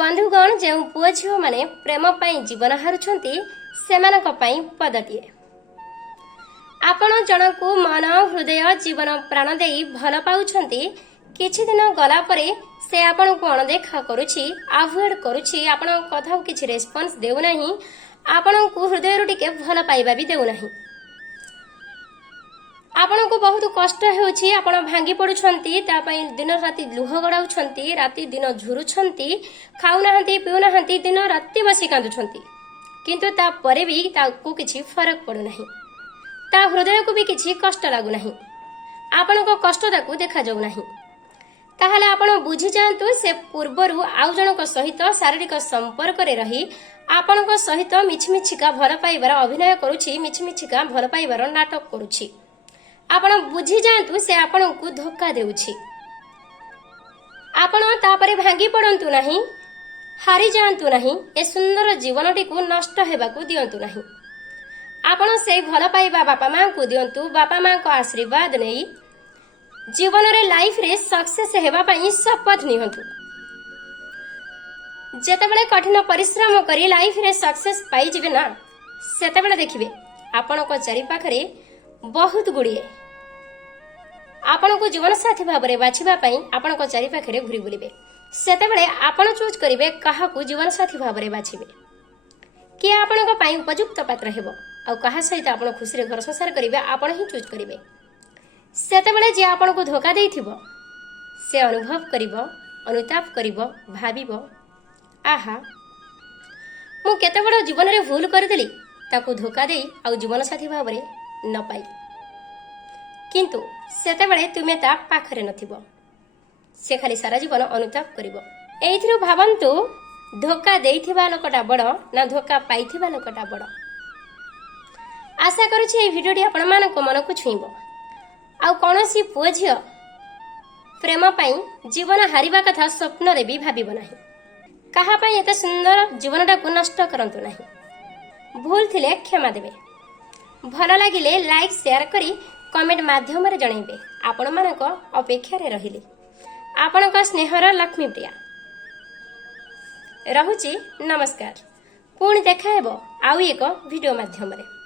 बंधुगण जो पुओ झील मैंने प्रेम पाई जीवन हारुछंती सेमानक पाई पदटिए। आपण जनकु मन हृदय जीवन प्राण देई भल पाउछंती, किछि दिन गला परे से आपण को अणदेखा करुछि, अवॉइड करुछि, आपण कथा को किछि रेस्पॉन्स देउ नाही, आपण को हृदय रु टिके भल पाइबा भी देउ नाही। आपण को बहुत कष्ट हेउछि, आपण भांगी पडुछंती, ता पई दिन राति लुह गडाउछंती, राति दिन झुरुछंती, खाउ नाहंती पिउ नाहंती, दिन राति बसी कांदुछंती, किंतु ता परे भी ताकू किछि फरक पडु नाही, ता हृदय को भी किछि कष्ट लागु नाही, आपण को कष्ट ताकू देखा जाउ नाही। ताहले आपण बुझी जांतु से पूर्वरु आउ जनक सहित शारीरिक संपर्क रे रही आपण को सहित मिछमिछिका भल पाइबार अभिनय करूछि, मिछमिछिका भल पाइबार नाटक करूछि। आपण बुझी जांतु से आपण को धोखा देउछि। आपण तापरे भांगी पड़ंतु नाही, हारी जांतु नाही, ए सुंदर जीवनटी को नष्ट हेबाकू दियंतु नाही। आपण से भल पाइबा बापा मां को दियंतु, बापा मां को आशीर्वाद नै जीवन रे लाइफ रे सक्सेस हेबा पई शपथ निहंतु। जेतेबेले कठिन परिश्रम करी लाइफ रे सक्सेस पाई जिवे ना, सेतेबेले देखिबे आपण को चारि पाखरे बहुत गुड़िए आपण को जीवन साथी भाव में बाछिबा पई आपण को चारि पाखरे घुरी बुलिबे। सेतेबेले आपण चूज करिवे कहा को जीवन साथी भाव में बाछिबे, कि आपण को पई उपयुक्त पात्र हेबो, आ कहा सहित आपण खुशी रे घर संसार करिवे आपण ही चूज करिवे। सेतेबेले जे आपण को धोखा देइथिबो से अनुभव करिवो, अनुताप करिवो, भाबिवो, आहा मु केते बड़ जीवन रे भूल करदेली, ताकू धोखा देई आ जीवन साथी भाव में न पाई। किंतु सेतेबेले तुमे ता पाखरे नथिबो, से खाली सारा जीवन अनुताप करिवो। एइथिरु भाबंतु धोखा देइथिबा लोकटा बड़ ना धोखा पाइथिबा लोकटा बड़। आशा करूछि ए भिडियोटी आपण मानको मन को छुइबो। आउ कौनसी पुओ झियो प्रेम पाई जीवन हारिबा कथा स्वप्न रे भी भाबिबो नाही। कहा पाई एते सुंदर जीवनटा को नष्ट करंतु नाही। भूल थिले क्षमा देबे, भल लागिले लाइक शेयर करी कमेंट माध्यम रे जणैबे। आपण मानको अपेक्षा रे रहिली आपण को स्नेहर लक्ष्मी प्रिया। रहुची नमस्कार। पुणी देखा हेबो आउ एक वीडियो माध्यम रे।